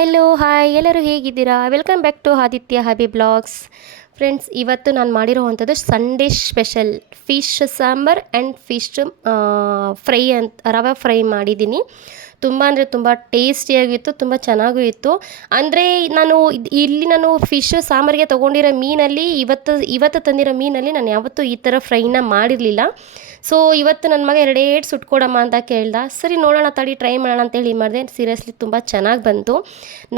Hello hi ಎಲ್ಲರೂ ಹೇಗಿದ್ದೀರಾ? Welcome back to Aditya hobby blogs. Friends, ಇವತ್ತು ನಾನು ಮಾಡಿರೋವಂಥದ್ದು Sunday special fish sambar and fish fry ಅಂತ ರವೆ ಫ್ರೈ ಮಾಡಿದ್ದೀನಿ. ತುಂಬ ಅಂದರೆ ತುಂಬ ಟೇಸ್ಟಿಯಾಗಿತ್ತು, ತುಂಬ ಚೆನ್ನಾಗೂ ಇತ್ತು. ಅಂದರೆ ನಾನು ಫಿಶ್ ಸಾಂಬಾರಿಗೆ ತೊಗೊಂಡಿರೋ ಮೀನಲ್ಲಿ ಇವತ್ತು ತಂದಿರೋ ಮೀನಲ್ಲಿ ನಾನು ಯಾವತ್ತೂ ಈ ಥರ ಫ್ರೈನ ಮಾಡಿರಲಿಲ್ಲ. ಸೊ ಇವತ್ತು ನನ್ನ ಮಗ ಎರಡೇ ಸುಟ್ಕೊಡಮ್ಮ ಅಂತ ಕೇಳ್ದ. ಸರಿ ನೋಡೋಣ ತಡಿ ಟ್ರೈ ಮಾಡೋಣ ಅಂತೇಳಿ ಮಾಡಿದೆ. ಸೀರಿಯಸ್ಲಿ ತುಂಬ ಚೆನ್ನಾಗಿ ಬಂತು.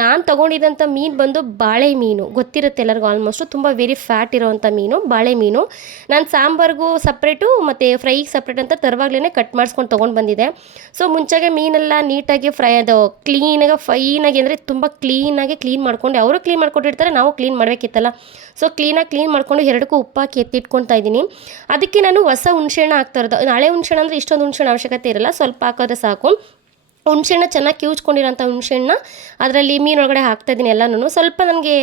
ನಾನು ತೊಗೊಂಡಿದ್ದಂಥ ಮೀನು ಬಂದು ಬಾಳೆ ಮೀನು, ಗೊತ್ತಿರುತ್ತೆ ಎಲ್ಲರಿಗೂ ಆಲ್ಮೋಸ್ಟು, ತುಂಬ ವೆರಿ ಫ್ಯಾಟ್ ಇರೋವಂಥ ಮೀನು ಬಾಳೆ ಮೀನು. ನಾನು ಸಾಂಬಾರ್ಗೂ ಸಪ್ರೇಟು ಮತ್ತು ಫ್ರೈಗೆ ಸಪ್ರೇಟ್ ಅಂತ ತರುವಾಗಲೇ ಕಟ್ ಮಾಡಿಸ್ಕೊಂಡು ತೊಗೊಂಡು ಬಂದಿದ್ದೆ. ಸೊ ಮುಂಚೆಗೆ ಮೀನೆಲ್ಲ ನೀಟಾಗಿ ಅದು ಕ್ಲೀನಾಗಿ ಫೈನಾಗಿ ಅಂದರೆ ತುಂಬ ಕ್ಲೀನಾಗಿ ಕ್ಲೀನ್ ಮಾಡ್ಕೊಂಡು, ಅವರು ಕ್ಲೀನ್ ಮಾಡ್ಕೊಂಡಿರ್ತಾರೆ, ನಾವು ಕ್ಲೀನ್ ಮಾಡಬೇಕಿತ್ತಲ್ಲ. ಸೊ ಕ್ಲೀನ್ ಮಾಡಿಕೊಂಡು ಎರಡಕ್ಕೂ ಉಪ್ಪಾಕಿ ಎತ್ತಿಟ್ಕೊಳ್ತಾ ಇದ್ದೀನಿ. ಅದಕ್ಕೆ ನಾನು ಹೊಸ ಹುಣಸೆಹಣ್ಣು ಹಾಕ್ತಾ ಇರೋದು. ಹಳೆ ಹುಣಸೆಹಣ್ಣು ಅಂದರೆ ಇಷ್ಟೊಂದು ಹುಣಸೆಹಣ್ಣು ಅವಶ್ಯಕತೆ ಇರಲ್ಲ, ಸ್ವಲ್ಪ ಹಾಕೋದ್ರೆ ಸಾಕು. ಹುಣಸೆಹಣ್ಣು ಚೆನ್ನಾಗಿ ಕಿವುಚ್ಕೊಂಡಿರೋಂಥ ಹುಣಸೆಹಣ್ಣು ಅದರಲ್ಲಿ ಮೀನೊಳಗಡೆ ಹಾಕ್ತಾಯಿದ್ದೀನಿ ಎಲ್ಲನೂ. ಸ್ವಲ್ಪ ನನಗೆ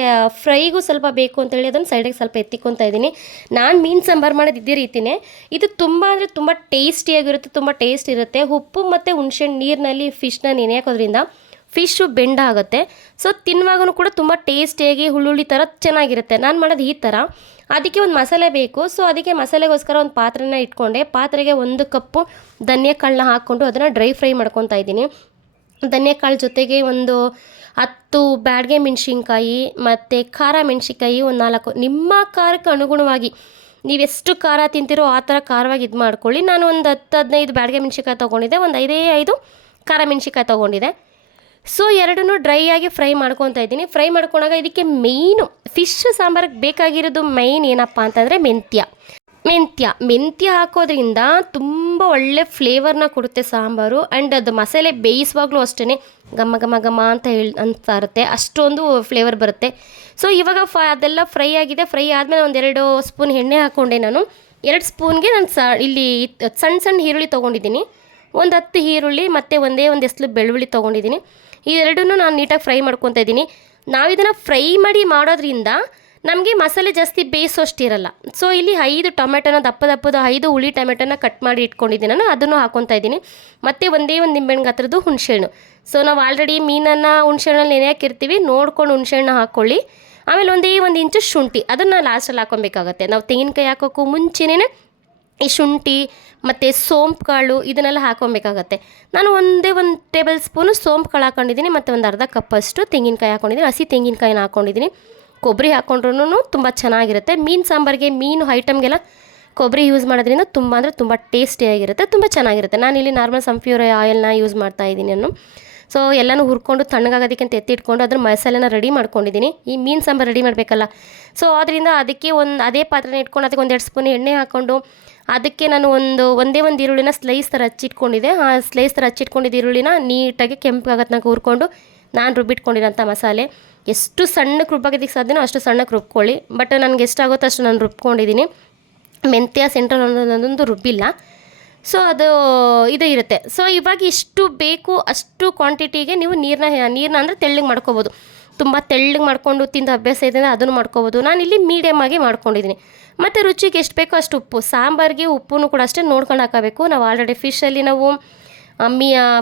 ಫ್ರೈಗೂ ಸ್ವಲ್ಪ ಬೇಕು ಅಂತೇಳಿ ಅದನ್ನು ಸೈಡಿಗೆ ಸ್ವಲ್ಪ ಎತ್ತಿಕೊತಾ ಇದ್ದೀನಿ. ನಾನು ಮೀನು ಸಾಂಬಾರು ಮಾಡೋದು ಇದೇ ರೀತಿಯೇ. ಇದು ತುಂಬ ಅಂದರೆ ತುಂಬ ಟೇಸ್ಟಿಯಾಗಿರುತ್ತೆ, ತುಂಬ ಟೇಸ್ಟ್ ಇರುತ್ತೆ. ಉಪ್ಪು ಮತ್ತು ಹುಣಸೆಹಣ್ಣು ನೀರಿನಲ್ಲಿ ಫಿಶ್ನ ನೆನೆ ಹಾಕೋದ್ರಿಂದ ಫಿಶ್ಶು ಬೆಂಡಾಗುತ್ತೆ. ಸೊ ತಿನ್ನುವಾಗೂ ಕೂಡ ತುಂಬ ಟೇಸ್ಟಿಯಾಗಿ ಹುಳ್ಳುಳ್ಳಿ ಥರ ಚೆನ್ನಾಗಿರುತ್ತೆ. ನಾನು ಮಾಡೋದು ಈ ಥರ. ಅದಕ್ಕೆ ಒಂದು ಮಸಾಲೆ ಬೇಕು. ಸೊ ಅದಕ್ಕೆ ಮಸಾಲೆಗೋಸ್ಕರ ಒಂದು ಪಾತ್ರೆನ ಇಟ್ಕೊಂಡೆ. ಪಾತ್ರೆಗೆ 1 ಕಪ್ಪು ಧನಿಯಾಕಾಳನ್ನ ಹಾಕ್ಕೊಂಡು ಅದನ್ನು ಡ್ರೈ ಫ್ರೈ ಮಾಡ್ಕೊತಾ ಇದ್ದೀನಿ. ಧನಿಯಾಕಾಳು ಜೊತೆಗೆ ಒಂದು 10 ಬ್ಯಾಡಗೆ ಮೆಣಸಿನ್ಕಾಯಿ ಮತ್ತು ಖಾರ ಮೆಣಸಿನ್ಕಾಯಿ ಒಂದು 4. ನಿಮ್ಮ ಖಾರಕ್ಕೆ ಅನುಗುಣವಾಗಿ ನೀವೆಷ್ಟು ಖಾರ ತಿಂತೀರೋ ಆ ಥರ ಖಾರವಾಗಿ ಇದು ಮಾಡ್ಕೊಳ್ಳಿ. ನಾನು ಒಂದು 10-15 ಬ್ಯಾಡಗೆ ಮೆಣಸಿನ್ಕಾಯಿ ತೊಗೊಂಡಿದ್ದೆ, ಒಂದು 5 ಖಾರ ಮೆಣಸಿನ್ಕಾಯಿ ತೊಗೊಂಡಿದ್ದೆ. ಸೊ ಎರಡನ್ನೂ ಡ್ರೈ ಆಗಿ ಫ್ರೈ ಮಾಡ್ಕೊತಾ ಇದ್ದೀನಿ. ಫ್ರೈ ಮಾಡ್ಕೊಂಡಾಗ ಇದಕ್ಕೆ ಮೇಯ್ನು ಫಿಶ್ ಸಾಂಬಾರಿಗೆ ಬೇಕಾಗಿರೋದು ಮೇಯ್ನ್ ಏನಪ್ಪ ಅಂತಂದರೆ ಮೆಂತ್ಯ ಹಾಕೋದ್ರಿಂದ ತುಂಬ ಒಳ್ಳೆ ಫ್ಲೇವರ್ನ ಕೊಡುತ್ತೆ ಸಾಂಬಾರು. ಆ್ಯಂಡ್ ಅದು ಮಸಾಲೆ ಬೇಯಿಸುವಾಗಲೂ ಅಷ್ಟೇ ಘಮ ಘಮ ಘಮ ಅಂತ ಇರುತ್ತೆ, ಅಷ್ಟೊಂದು ಫ್ಲೇವರ್ ಬರುತ್ತೆ. ಸೊ ಇವಾಗ ಅದೆಲ್ಲ ಫ್ರೈ ಆಗಿದೆ. ಫ್ರೈ ಆದಮೇಲೆ 1-2 ಸ್ಪೂನ್ ಎಣ್ಣೆ ಹಾಕ್ಕೊಂಡೆ. ನಾನು 2 ಸ್ಪೂನ್ಗೆ ನಾನು ಇಲ್ಲಿ ಸಣ್ಣ ಈರುಳ್ಳಿ ತೊಗೊಂಡಿದ್ದೀನಿ. ಒಂದು 10 ಈರುಳ್ಳಿ ಮತ್ತು ಒಂದು ಎಸ್ಲು ಬೆಳ್ಳುಳ್ಳಿ ತೊಗೊಂಡಿದ್ದೀನಿ. ಇವೆರಡನ್ನೂ ನಾನು ನೀಟಾಗಿ ಫ್ರೈ ಮಾಡ್ಕೊತಾ ಇದ್ದೀನಿ. ನಾವಿದನ್ನು ಫ್ರೈ ಮಾಡೋದ್ರಿಂದ ನಮಗೆ ಮಸಾಲೆ ಜಾಸ್ತಿ ಬೇಯಿಸೋಷ್ಟಿರಲ್ಲ. ಸೊ ಇಲ್ಲಿ 5 ಟೊಮೆಟೊನ ದಪ್ಪದ 5 ಹುಳಿ ಟೊಮೆಟೊನ ಕಟ್ ಮಾಡಿ ಇಟ್ಕೊಂಡಿದ್ದೀನಿ ನಾನು, ಅದನ್ನು ಹಾಕ್ಕೊತಾ ಇದ್ದೀನಿ. ಮತ್ತು ಒಂದು ನಿಂಬೆಹಣ್ಣು ಗಾತ್ರದ್ದು ಹುಣಸೆಹಣ್ಣು. ಸೊ ನಾವು ಆಲ್ರೆಡಿ ಮೀನನ್ನು ಹುಣಸೆಹಣ್ಣಲ್ಲಿ ನೆನೆ ಹಾಕಿರ್ತೀವಿ, ನೋಡ್ಕೊಂಡು ಹುಣಸೆಹಣ್ಣು ಹಾಕ್ಕೊಳ್ಳಿ. ಆಮೇಲೆ ಒಂದು ಇಂಚು ಶುಂಠಿ, ಅದನ್ನು ಲಾಸ್ಟಲ್ಲಿ ಹಾಕ್ಕೊಬೇಕಾಗತ್ತೆ. ನಾವು ತೆಂಗಿನಕಾಯಿ ಹಾಕೋಕ್ಕೂ ಮುಂಚೆನೇ ಈ ಶುಂಠಿ ಮತ್ತು ಸೋಂಪು ಕಾಳು ಇದನ್ನೆಲ್ಲ ಹಾಕ್ಕೊಬೇಕಾಗತ್ತೆ. ನಾನು ಒಂದು ಟೇಬಲ್ ಸ್ಪೂನು ಸೋಂಪು ಕಾಳು ಹಾಕ್ಕೊಂಡಿದ್ದೀನಿ ಮತ್ತು ಒಂದು ಅರ್ಧ ಕಪ್ಪಷ್ಟು ತೆಂಗಿನಕಾಯಿ ಹಾಕ್ಕೊಂಡಿದ್ದೀನಿ. ಹಸಿ ತೆಂಗಿನಕಾಯಿನ ಹಾಕ್ಕೊಂಡಿದ್ದೀನಿ. ಕೊಬ್ಬರಿ ಹಾಕ್ಕೊಂಡ್ರೂ ತುಂಬ ಚೆನ್ನಾಗಿರುತ್ತೆ. ಮೀನು ಸಾಂಬಾರಿಗೆ, ಮೀನು ಐಟಮ್ಗೆಲ್ಲ ಕೊಬ್ಬರಿ ಯೂಸ್ ಮಾಡೋದ್ರಿಂದ ತುಂಬ ಅಂದರೆ ತುಂಬ ಟೇಸ್ಟಿಯಾಗಿರುತ್ತೆ, ತುಂಬ ಚೆನ್ನಾಗಿರುತ್ತೆ. ನಾನಿಲ್ಲಿ ನಾರ್ಮಲ್ ಸನ್ಫ್ಲವರ್ ಆಯಿಲ್ನ ಯೂಸ್ ಮಾಡ್ತಾಯಿದ್ದೀನಿ ನಾನು. ಸೊ ಎಲ್ಲನೂ ಹುರ್ಕೊಂಡು ತಣ್ಣಗಾಗೋದಕ್ಕೆ ಅಂತ ಎತ್ತಿಟ್ಕೊಂಡು ಅದ್ರ ಮಸಾಲೆನ ರೆಡಿ ಮಾಡ್ಕೊಂಡಿದ್ದೀನಿ. ಈ ಮೀನು ಸಾಂಬಾರು ರೆಡಿ ಮಾಡಬೇಕಲ್ಲ. ಸೊ ಅದರಿಂದ ಅದಕ್ಕೆ ಅದೇ ಪಾತ್ರೆನ ಇಟ್ಕೊಂಡು ಅದಕ್ಕೆ 1-2 ಸ್ಪೂನ್ ಎಣ್ಣೆ ಹಾಕ್ಕೊಂಡು ಅದಕ್ಕೆ ನಾನು ಒಂದೇ ಈರುಳ್ಳಿನ ಸ್ಲೈಸ್ ಥರ ಹಚ್ಚಿಟ್ಕೊಂಡಿದ್ದೆ. ಆ ಸ್ಲೈಸ್ ಥರ ಹಚ್ಚಿಟ್ಕೊಂಡಿದ್ದ ಈರುಳ್ಳಿನ ನೀಟಾಗಿ ಕೆಂಪಾಗತ್ನಾಗ ಹುರ್ಕೊಂಡು ನಾನು ರುಬ್ಬಿಟ್ಕೊಂಡಿರೋಂಥ ಮಸಾಲೆ ಎಷ್ಟು ಸಣ್ಣಕ್ಕೆ ರುಬ್ಬಾಗೋದಕ್ಕೆ ಸಾಧ್ಯನೋ ಅಷ್ಟು ಸಣ್ಣಕ್ಕೆ ರುಬ್ಕೊಳ್ಳಿ. ಬಟ್ ನನಗೆ ಎಷ್ಟಾಗುತ್ತೋ ಅಷ್ಟು ನಾನು ರುಬ್ಕೊಂಡಿದ್ದೀನಿ. ಮೆಂತ್ಯ ಸೆಂಟ್ರಲ್ ಅನ್ನೋದೊಂದು ರುಬ್ಬಿಲ್ಲ. ಸೊ ಇದು ಇರುತ್ತೆ. ಸೊ ಇವಾಗ ಎಷ್ಟು ಬೇಕು ಅಷ್ಟು ಕ್ವಾಂಟಿಟಿಗೆ ನೀವು ನೀರನ್ನ ಅಂದರೆ ತೆಳ್ಳಗೆ ಮಾಡ್ಕೋಬೋದು. ತುಂಬ ತೆಳ್ಳಗೆ ಮಾಡ್ಕೊಂಡು ತಿಂದು ಅಭ್ಯಾಸ ಇದೆ ಅಂದರೆ ಅದನ್ನು ಮಾಡ್ಕೋಬೋದು. ನಾನಿಲ್ಲಿ ಮೀಡಿಯಮ್ ಮಾಡ್ಕೊಂಡಿದ್ದೀನಿ. ಮತ್ತು ರುಚಿಗೆ ಎಷ್ಟು ಬೇಕೋ ಅಷ್ಟು ಉಪ್ಪು, ಸಾಂಬಾರಿಗೆ ಉಪ್ಪು ಕೂಡ ಅಷ್ಟೇ ನೋಡ್ಕೊಂಡು ಹಾಕೋಬೇಕು. ನಾವು ಆಲ್ರೆಡಿ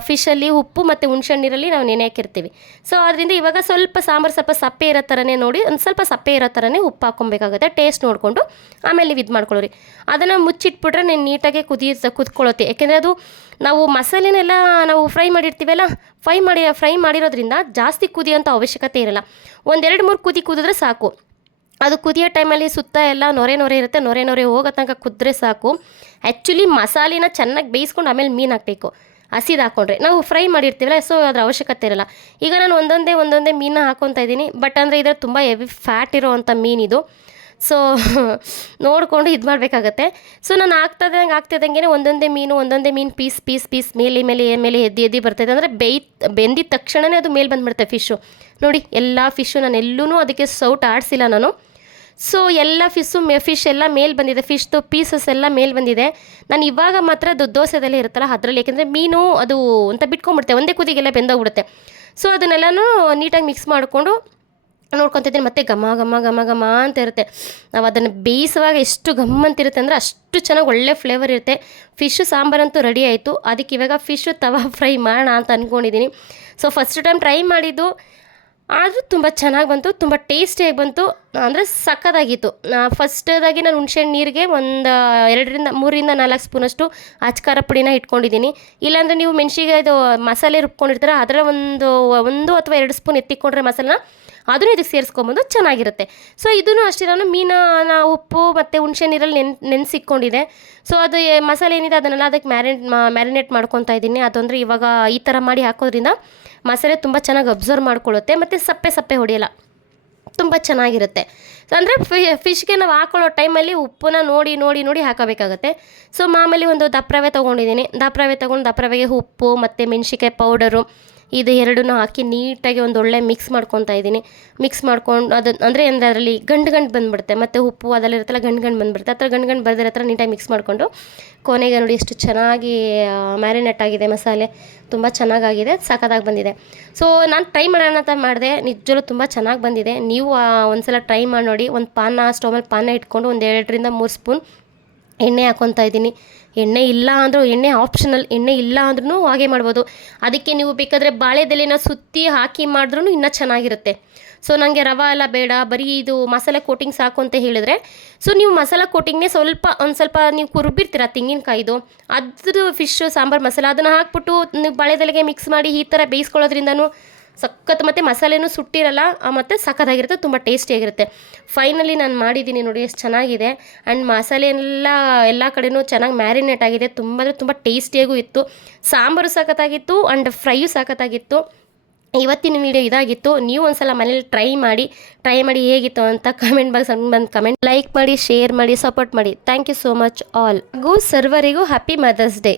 ಫಿಶಲ್ಲಿ ಉಪ್ಪು ಮತ್ತು ಹುಣಸೆಹಣ್ಣು ನೀರಲ್ಲಿ ನಾವು ನೆನೆ ಹಾಕಿರ್ತೀವಿ. ಸೊ ಅದರಿಂದ ಇವಾಗ ಸಾಂಬಾರು ಸ್ವಲ್ಪ ಸಪ್ಪೆ ಇರೋ ಥರನೇ ನೋಡಿ, ಒಂದು ಸ್ವಲ್ಪ ಸಪ್ಪೆ ಇರೋ ಥರನೇ ಉಪ್ಪು ಹಾಕ್ಕೊಬೇಕಾಗುತ್ತೆ. ಟೇಸ್ಟ್ ನೋಡಿಕೊಂಡು ಆಮೇಲೆ ನೀವು ಇದು ಮಾಡ್ಕೊಳ್ಳಿ. ಅದನ್ನು ಮುಚ್ಚಿಟ್ಬಿಟ್ರೆ ನಾನು ನೀಟಾಗಿ ಕುದ್ಕೊಳ್ಳುತ್ತೆ. ಯಾಕೆಂದರೆ ಅದು ನಾವು ಮಸಾಲೆನೆಲ್ಲ ನಾವು ಫ್ರೈ ಮಾಡಿರ್ತೀವಲ್ಲ, ಫ್ರೈ ಮಾಡಿರೋದ್ರಿಂದ ಜಾಸ್ತಿ ಕುದಿಯೋಂಥ ಅವಶ್ಯಕತೆ ಇರಲ್ಲ. 1-2-3 ಕುದಿದ್ರೆ ಸಾಕು. ಅದು ಕುದಿಯೋ ಟೈಮಲ್ಲಿ ಸುತ್ತ ಎಲ್ಲ ನೊರೆ ಇರುತ್ತೆ, ನೊರೆ ಹೋಗೋ ತನಕ ಕುದ್ರೆ ಸಾಕು. ಆ್ಯಕ್ಚುಲಿ ಮಸಾಲೆನ ಚೆನ್ನಾಗಿ ಬೇಯಿಸ್ಕೊಂಡು ಆಮೇಲೆ ಮೀನು ಹಾಕಬೇಕು. ಹಸಿದು ಹಾಕ್ಕೊಂಡ್ರೆ ನಾವು ಫ್ರೈ ಮಾಡಿರ್ತೀವಲ್ಲ, ಸೊ ಅದ್ರ ಅವಶ್ಯಕತೆ ಇರಲ್ಲ. ಈಗ ನಾನು ಒಂದೊಂದೇ ಮೀನ ಹಾಕ್ಕೊತಾ ಇದ್ದೀನಿ. ಬಟ್ ಅಂದರೆ ಇದರ ತುಂಬ ಹೆವಿ ಫ್ಯಾಟ್ ಇರೋವಂಥ ಮೀನಿದು. ಸೊ ನೋಡಿಕೊಂಡು ಇದು ಮಾಡಬೇಕಾಗತ್ತೆ. ಸೊ ನಾನು ಆಗ್ತಿದ್ದಂಗೆ ಒಂದೊಂದೇ ಮೀನು ಪೀಸ್ ಮೇಲೆ ಎದ್ದು ಬರ್ತಾಯಿದೆ. ಅಂದರೆ ಬೆಂದಿದ ತಕ್ಷಣವೇ ಅದು ಮೇಲೆ ಬಂದುಬಿಡುತ್ತೆ ಫಿಶ್ಶು. ನೋಡಿ ಎಲ್ಲ ಫಿಶ್ಶು ನಾನು ಎಲ್ಲೂ ಅದಕ್ಕೆ ಸೌಟ್ ಆಡಿಸಿಲ್ಲ ನಾನು. ಸೊ ಎಲ್ಲ ಫಿಶ್ ಎಲ್ಲ ಮೇಲೆ ಬಂದಿದೆ, ಫಿಶ್ದು ಪೀಸಸ್ ಎಲ್ಲ ಮೇಲೆ ಬಂದಿದೆ. ನಾನು ಇವಾಗ ಮಾತ್ರ ದೋಸೆದಲ್ಲೇ ಇರುತ್ತಲ್ಲ ಅದರಲ್ಲಿ, ಯಾಕೆಂದರೆ ಮೀನು ಅದು ಅಂತ ಬಿಟ್ಕೊಂಡ್ಬಿಡುತ್ತೆ, ಒಂದೇ ಕುದಿಗೆಲ್ಲ ಬೆಂದೋಗ್ಬಿಡುತ್ತೆ. ಸೊ ಅದನ್ನೆಲ್ಲನೂ ನೀಟಾಗಿ ಮಿಕ್ಸ್ ಮಾಡಿಕೊಂಡು ನೋಡ್ಕೊತಿದ್ದೀನಿ. ಮತ್ತು ಘಮ ಅಂತ ಇರುತ್ತೆ. ನಾವು ಅದನ್ನು ಬೇಯಿಸುವಾಗ ಎಷ್ಟು ಅಂತಿರುತ್ತೆ ಅಂದರೆ ಅಷ್ಟು ಚೆನ್ನಾಗಿ ಒಳ್ಳೆ ಫ್ಲೇವರ್ ಇರುತ್ತೆ. ಫಿಶ್ ಸಾಂಬಾರಂತೂ ರೆಡಿ ಆಯಿತು. ಅದಕ್ಕೆ ಇವಾಗ ಫಿಶ್ ತವಾ ಫ್ರೈ ಮಾಡೋಣ ಅಂತ ಅಂದ್ಕೊಂಡಿದ್ದೀನಿ. ಸೊ ಫಸ್ಟ್ ಟೈಮ್ ಟ್ರೈ ಮಾಡಿದ್ದು ಆದರೂ ತುಂಬ ಚೆನ್ನಾಗಿ ಬಂತು, ತುಂಬ ಟೇಸ್ಟಿಯಾಗಿ ಬಂತು, ಅಂದರೆ ಸಖತ್ತಾಗಿತ್ತು. ಫಸ್ಟದಾಗಿ ನಾನು ಹುಣ್ಸೆಹಣ್ಣು ನೀರಿಗೆ ಒಂದು 2-3-4 ಸ್ಪೂನಷ್ಟು ಅಚ್ಕಾರ ಪುಡಿನ ಇಟ್ಕೊಂಡಿದ್ದೀನಿ. ಇಲ್ಲಾಂದರೆ ನೀವು ಮೆಣ್ಸಿನ್ಕಾಯ್ದು ಮಸಾಲೆ ರುಬ್ಕೊಂಡಿರ್ತೀರ, ಅದರ ಒಂದು ಅಥವಾ 2 ಸ್ಪೂನ್ ಎತ್ತಿಕೊಂಡ್ರೆ ಮಸಾಲೆನ ಅದನ್ನು ಇದಕ್ಕೆ ಸೇರಿಸ್ಕೊಂಬಂದು ಚೆನ್ನಾಗಿರುತ್ತೆ. ಸೊ ಇದನ್ನು ಅಷ್ಟೇ, ನಾನು ಮೀನನ್ನ ಉಪ್ಪು ಮತ್ತು ಹುಣ್ಸೆ ನೀರಲ್ಲಿ ನೆನೆಸಿಕ್ಕೊಂಡಿದ್ದೆ. ಸೊ ಅದು ಮಸಾಲೆ ಏನಿದೆ ಅದನ್ನೆಲ್ಲ ಅದಕ್ಕೆ ಮ್ಯಾರಿನೇಟ್ ಮಾಡ್ಕೊತಾ ಇದ್ದೀನಿ. ಅದಂದರೆ ಇವಾಗ ಈ ಥರ ಮಾಡಿ ಹಾಕೋದ್ರಿಂದ ಮಸಾಲೆ ತುಂಬ ಚೆನ್ನಾಗಿ ಅಬ್ಸರ್ವ್ ಮಾಡ್ಕೊಳ್ಳುತ್ತೆ ಮತ್ತು ಸಪ್ಪೆ ಹೊಡೆಯಲ್ಲ, ತುಂಬ ಚೆನ್ನಾಗಿರುತ್ತೆ. ಅಂದರೆ ಫಿಶ್ಗೆ ನಾವು ಹಾಕೊಳ್ಳೋ ಟೈಮಲ್ಲಿ ಉಪ್ಪನ್ನ ನೋಡಿ ಹಾಕಬೇಕಾಗತ್ತೆ. ಸೊ ಮಾಮೂಲಿ ಒಂದು ದಪ್ಪ ರವೆ ತೊಗೊಂಡಿದ್ದೀನಿ. ದಪ್ಪ ರವೆಗೆ ಉಪ್ಪು ಮತ್ತು ಮೆಣ್ಸಿನ್ಕಾಯಿ ಪೌಡರು ಇದು ಎರಡನ್ನೂ ಹಾಕಿ ನೀಟಾಗಿ ಒಳ್ಳೆ ಮಿಕ್ಸ್ ಮಾಡ್ಕೊತಾ ಇದ್ದೀನಿ. ಮಿಕ್ಸ್ ಮಾಡ್ಕೊಂಡು ಅಂದರೆ ಅದರಲ್ಲಿ ಗಂಟು ಬಂದುಬಿಡುತ್ತೆ, ಮತ್ತು ಉಪ್ಪು ಅದೆಲ್ಲ ಇರುತ್ತಲ್ಲ ಗಂಟು ಬಂದುಬಿಡುತ್ತೆ. ಆ ಥರ ಗಂಟು ಬರ್ದಿರೋ ಥರ ನೀಟಾಗಿ ಮಿಕ್ಸ್ ಮಾಡಿಕೊಂಡು ಕೊನೆಗೆ ನೋಡಿ ಎಷ್ಟು ಚೆನ್ನಾಗಿ ಮ್ಯಾರಿನೇಟ್ ಆಗಿದೆ ಮಸಾಲೆ, ತುಂಬ ಚೆನ್ನಾಗಾಗಿದೆ, ಸಖತ್ತಾಗಿ ಬಂದಿದೆ. ಸೊ ನಾನು ಟ್ರೈ ಮಾಡೋಣ ಅಂತ ಮಾಡಿದೆ, ನಿಜವೂ ತುಂಬ ಚೆನ್ನಾಗಿ ಬಂದಿದೆ. ನೀವು ಒಂದ್ಸಲ ಟ್ರೈ ಮಾಡಿ ನೋಡಿ. ಒಂದು ಸ್ಟೌವಲ್ಲಿ ಪಾನ ಇಟ್ಕೊಂಡು ಒಂದು 2-3 ಸ್ಪೂನ್ ಎಣ್ಣೆ ಹಾಕ್ಕೊತಾ ಇದ್ದೀನಿ. ಎಣ್ಣೆ ಇಲ್ಲ ಅಂದರೂ, ಎಣ್ಣೆ ಆಪ್ಷನಲ್, ಎಣ್ಣೆ ಇಲ್ಲ ಅಂದ್ರೂ ಹಾಗೆ ಮಾಡ್ಬೋದು. ಅದಕ್ಕೆ ನೀವು ಬೇಕಾದರೆ ಬಾಳೆದೆಲೆನ ಸುತ್ತಿ ಹಾಕಿ ಮಾಡಿದ್ರೂ ಇನ್ನೂ ಚೆನ್ನಾಗಿರುತ್ತೆ. ಸೊ ನನಗೆ ರವೆ ಎಲ್ಲ ಬೇಡ, ಬರೀ ಇದು ಮಸಾಲೆ ಕೋಟಿಂಗ್ ಸಾಕು ಅಂತ ಹೇಳಿದರೆ, ಸೊ ನೀವು ಮಸಾಲೆ ಕೋಟಿಂಗ್ನೇ ಒಂದು ಸ್ವಲ್ಪ ನೀವು ರುಬ್ಬಿರ್ತೀರ ತೆಂಗಿನಕಾಯಿದು, ಅದ್ರದ್ದು ಫಿಶ್ ಸಾಂಬಾರು ಮಸಾಲೆ ಅದನ್ನು ಹಾಕ್ಬಿಟ್ಟು ನೀವು ಬಾಳೆದೆಲೆಗೆ ಮಿಕ್ಸ್ ಮಾಡಿ ಈ ಥರ ಬೇಯಿಸ್ಕೊಳ್ಳೋದ್ರಿಂದನೂ ಸಖತ್, ಮತ್ತು ಮಸಾಲೆನೂ ಸುಟ್ಟಿರಲ್ಲ, ಮತ್ತು ಸಖತ್ತಾಗಿರುತ್ತೆ, ತುಂಬ ಟೇಸ್ಟಿಯಾಗಿರುತ್ತೆ. ಫೈನಲಿ ನಾನು ಮಾಡಿದ್ದೀನಿ ನೋಡಿ, ಎಷ್ಟು ಚೆನ್ನಾಗಿದೆ. ಆ್ಯಂಡ್ ಮಸಾಲೆ ಎಲ್ಲ ಕಡೆಯೂ ಚೆನ್ನಾಗಿ ಮ್ಯಾರಿನೇಟ್ ಆಗಿದೆ, ತುಂಬ ಟೇಸ್ಟಿಯಾಗೂ ಇತ್ತು. ಸಾಂಬಾರು ಸಖತ್ತಾಗಿತ್ತು ಆ್ಯಂಡ್ ಫ್ರೈಯು ಸಖತ್ತಾಗಿತ್ತು. ಇವತ್ತಿನ ವಿಡಿಯೋ ಇದಾಗಿತ್ತು. ನೀವು ಒಂದ್ಸಲ ಮನೇಲಿ ಟ್ರೈ ಮಾಡಿ ಹೇಗಿತ್ತು ಅಂತ ಕಮೆಂಟ್ ಬಾಕ್ಸಲ್ಲಿ ಬಂದು ಕಮೆಂಟ್, ಲೈಕ್ ಮಾಡಿ, ಶೇರ್ ಮಾಡಿ, ಸಪೋರ್ಟ್ ಮಾಡಿ. Thank you so much all. ಸರ್ವರಿಗೂ ಹ್ಯಾಪಿ ಮದರ್ಸ್ ಡೇ.